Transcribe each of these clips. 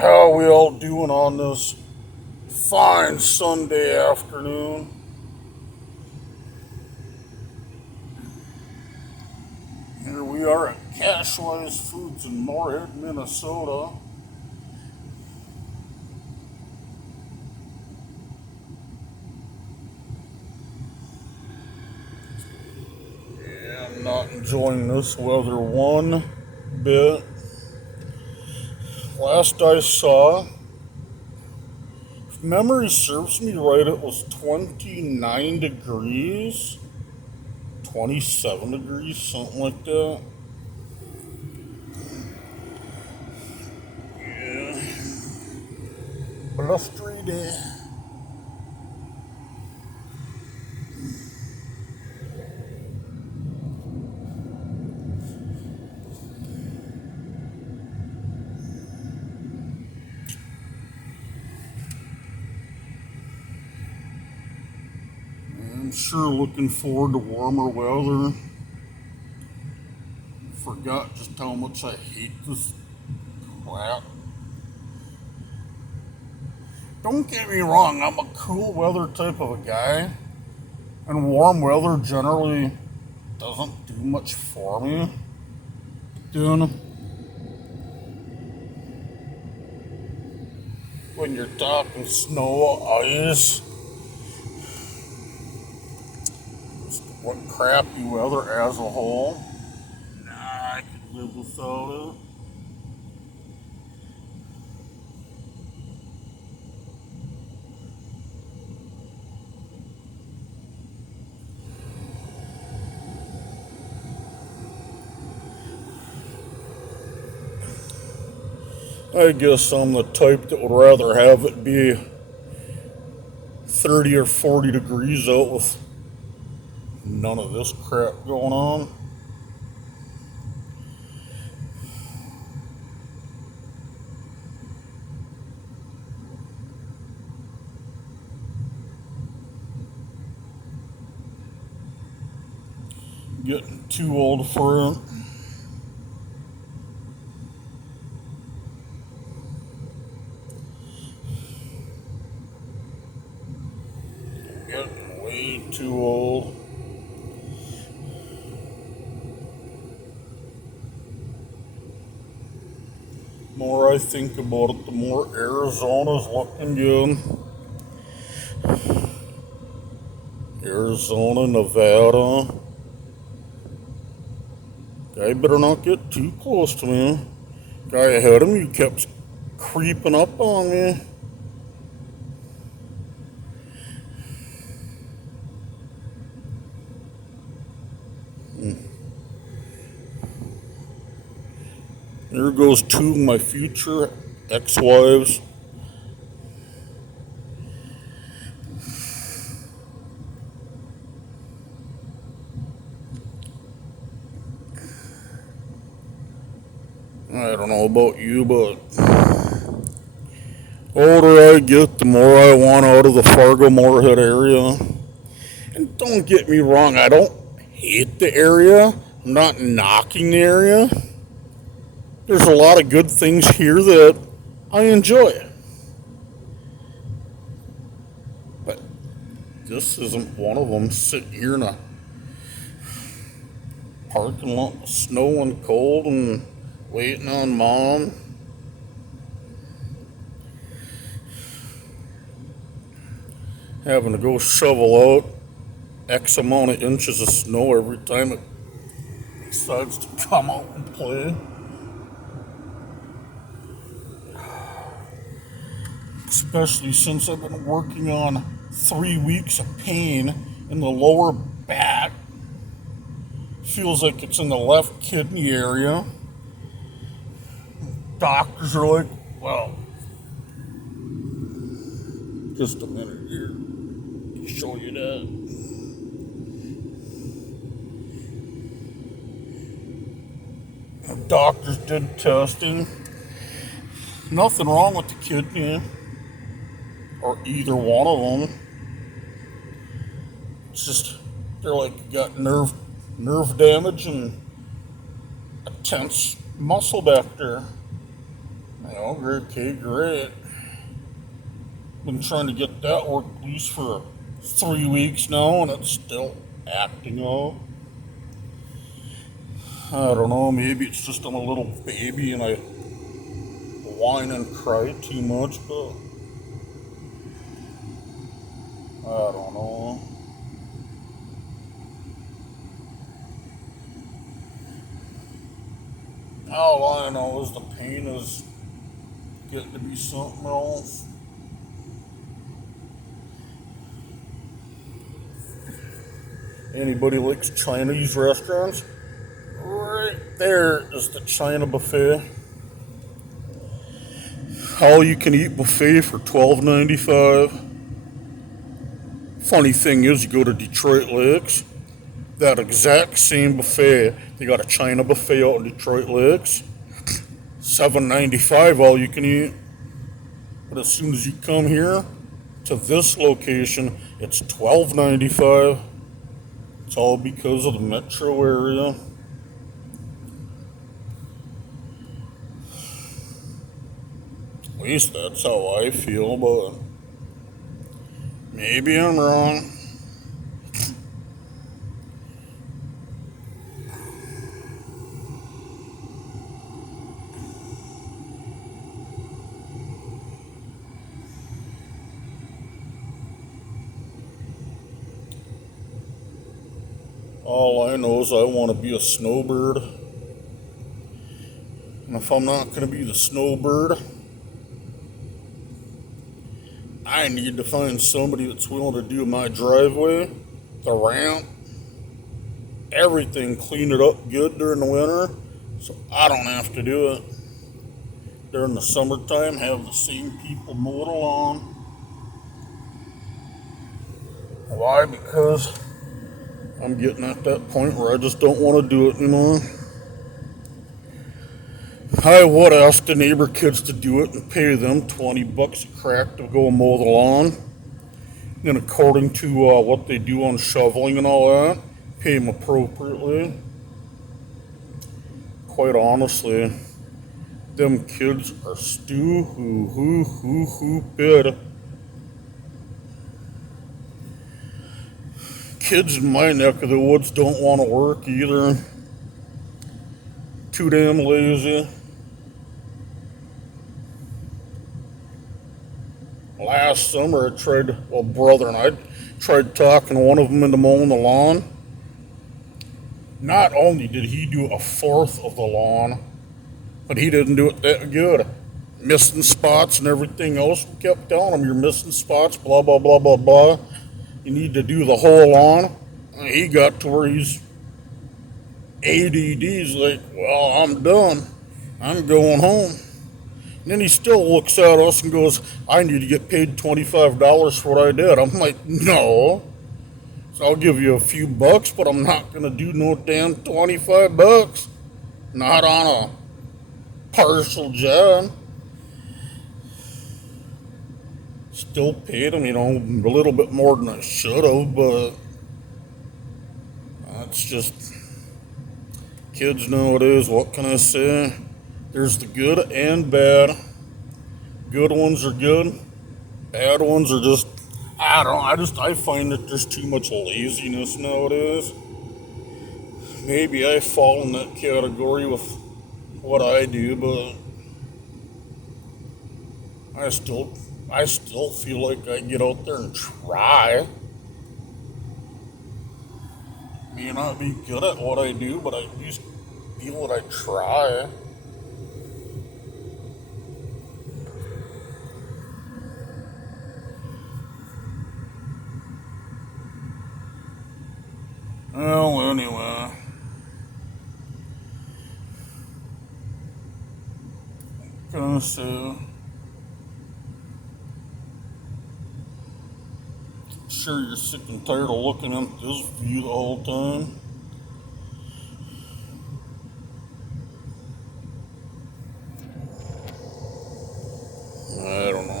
How are we all doing on this fine Sunday afternoon? Here we are at Cashwise Foods in Moorhead, Minnesota. Yeah, I'm not enjoying this weather one bit. Last I saw, if memory serves me right, it was 29 degrees, 27 degrees, something like that. Yeah, blustery day. I'm sure looking forward to warmer weather. Forgot just how much I hate this crap. Don't get me wrong, I'm a cool weather type of a guy, and warm weather generally doesn't do much for me. Then, when you're talking snow, ice, what crappy weather as a whole, nah, I could live without it. I guess I'm the type that would rather have it be 30 or 40 degrees out with none of this crap going on. Getting too old for it. Getting way too old. The more I think about it, the more Arizona's looking good. Arizona, Nevada. Guy better not get too close to me. Guy ahead of me kept creeping up on me. There goes two of my future ex-wives. I don't know about you, but the older I get, the more I want out of the Fargo Moorhead area. And don't get me wrong, I don't hate the area. I'm not knocking the area. There's a lot of good things here that I enjoy. But this isn't one of them. Sitting here in a parking lot, snow and cold, and waiting on mom. Having to go shovel out X amount of inches of snow every time it decides to come out and play. Especially since I've been working on 3 weeks of pain in the lower back. Feels like it's in the left kidney area. Doctors are like, well, just a minute here. Show you that. Doctors did testing. Nothing wrong with the kidney or either one of them. It's just they're like you got nerve damage and a tense muscle back there. Great, okay, great. Been trying to get that work loose for 3 weeks now, and it's still acting up. I don't know, maybe it's just I'm a little baby and I whine and cry too much, but I don't know. All I know is the pain is getting to be something else. Anybody likes Chinese restaurants? Right there is the China buffet. All you can eat buffet for $12.95. Funny thing is, you go to Detroit Lakes, that exact same buffet. They got a China buffet out in Detroit Lakes. $7.95 all you can eat. But as soon as you come here to this location, it's $12.95. It's all because of the metro area. At least that's how I feel, but maybe I'm wrong. All I know is I want to be a snowbird. And if I'm not going to be the snowbird, I need to find somebody that's willing to do my driveway, the ramp, everything, clean it up good during the winter so I don't have to do it. During the summertime, have the same people mow it along. Why? Because I'm getting at that point where I just don't want to do it anymore. I would ask the neighbor kids to do it and pay them $20 a crack to go mow the lawn. And according to what they do on shoveling and all that, pay them appropriately. Quite honestly, them kids are stupid. Kids in my neck of the woods don't want to work either. Too damn lazy. Last summer, brother and I tried talking one of them into mowing the lawn. Not only did he do a fourth of the lawn, but he didn't do it that good. Missing spots and everything else. We kept telling him, you're missing spots, blah, blah, blah, blah, blah. You need to do the whole lawn. And he got to where he's ADD. He's like, well, I'm done. I'm going home. And then he still looks at us and goes, I need to get paid $25 for what I did. I'm like, no. So I'll give you a few bucks, but I'm not going to do no damn $25. Not on a partial job. Still paid him, a little bit more than I should have, but that's just kids nowadays. What can I say? There's the good and bad. Good ones are good. Bad ones are just, I find that there's too much laziness nowadays. Maybe I fall in that category with what I do, but I still feel like I get out there and try. May not be good at what I do, but I at least feel that I try. Well, anyway. Gonna say, sure you're sick and tired of looking at this view the whole time. I don't know.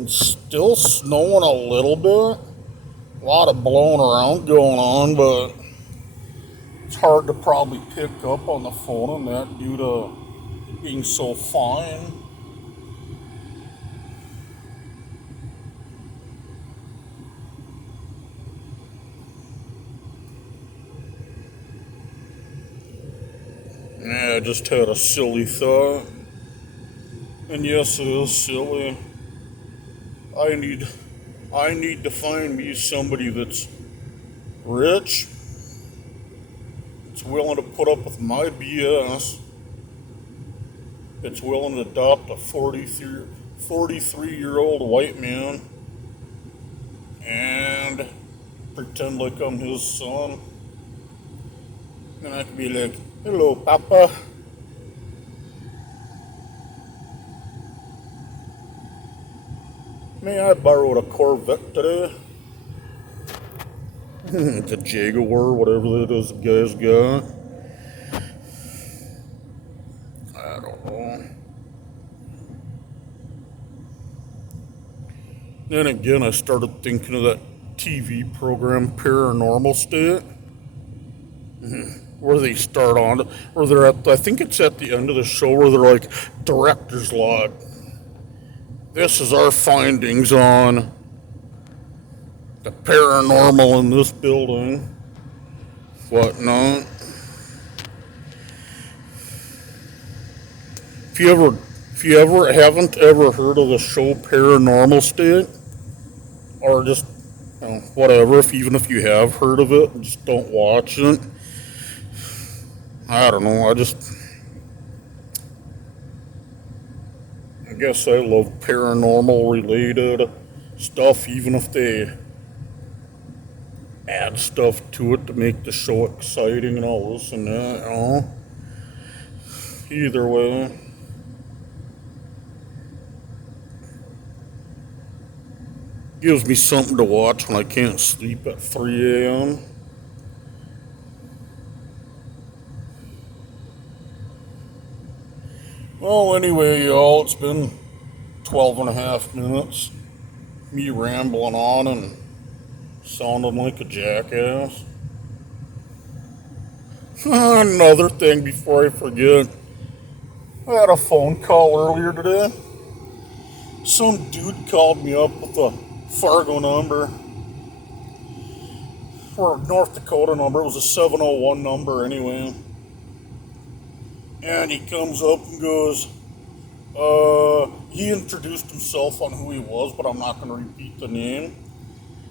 It's still snowing a little bit. A lot of blowing around going on, but it's hard to probably pick up on the phone and that due to it being so fine. Yeah, I just had a silly thought. And yes, it is silly. I need I need to find me somebody that's rich, that's willing to put up with my BS, that's willing to adopt a 43-year-old white man and pretend like I'm his son. And I can be like, hello, Papa. May I borrow a Corvette today? It's a Jaguar, whatever that is the guy's got. I don't know. Then again, I started thinking of that TV program Paranormal State, where they start on, where they're at, I think it's at the end of the show where they're like, director's log. This is our findings on the paranormal in this building, whatnot. If you ever haven't ever heard of the show Paranormal State, or just whatever, even if you have heard of it, just don't watch it. I don't know. I guess I love paranormal related stuff, even if they add stuff to it to make the show exciting and all this and that, Either way. Gives me something to watch when I can't sleep at 3 a.m. Well, anyway, y'all, it's been 12 and a half minutes. Me rambling on and sounding like a jackass. Another thing before I forget. I had a phone call earlier today. Some dude called me up with a Fargo number. Or a North Dakota number. It was a 701 number anyway. And he comes up and goes, he introduced himself on who he was, but I'm not going to repeat the name.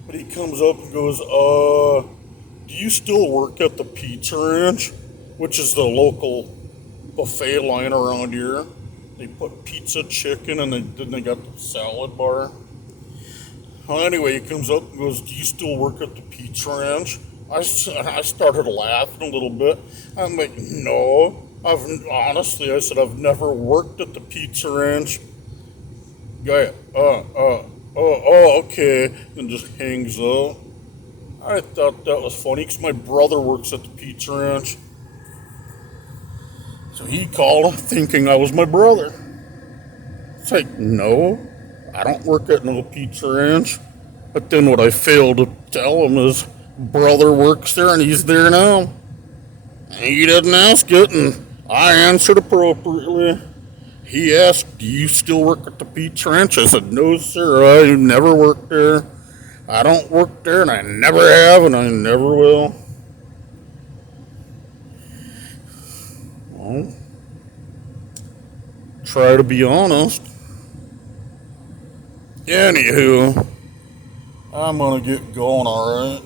But he comes up and goes, do you still work at the Pizza Ranch? Which is the local buffet line around here. They put pizza, chicken, and then they got the salad bar. Well, anyway, he comes up and goes, do you still work at the Pizza Ranch? I started laughing a little bit. I'm like, no. Honestly, I said, I've never worked at the Pizza Ranch. Guy, okay, and just hangs up. I thought that was funny because my brother works at the Pizza Ranch. So he called him thinking I was my brother. It's like, no, I don't work at no Pizza Ranch. But then what I failed to tell him is brother works there and he's there now. He didn't ask it, and I answered appropriately. He asked, do you still work at the Pizza Ranch? I said, no, sir, I never worked there. I don't work there, and I never have, and I never will. Well, try to be honest. Anywho, I'm gonna get going, alright?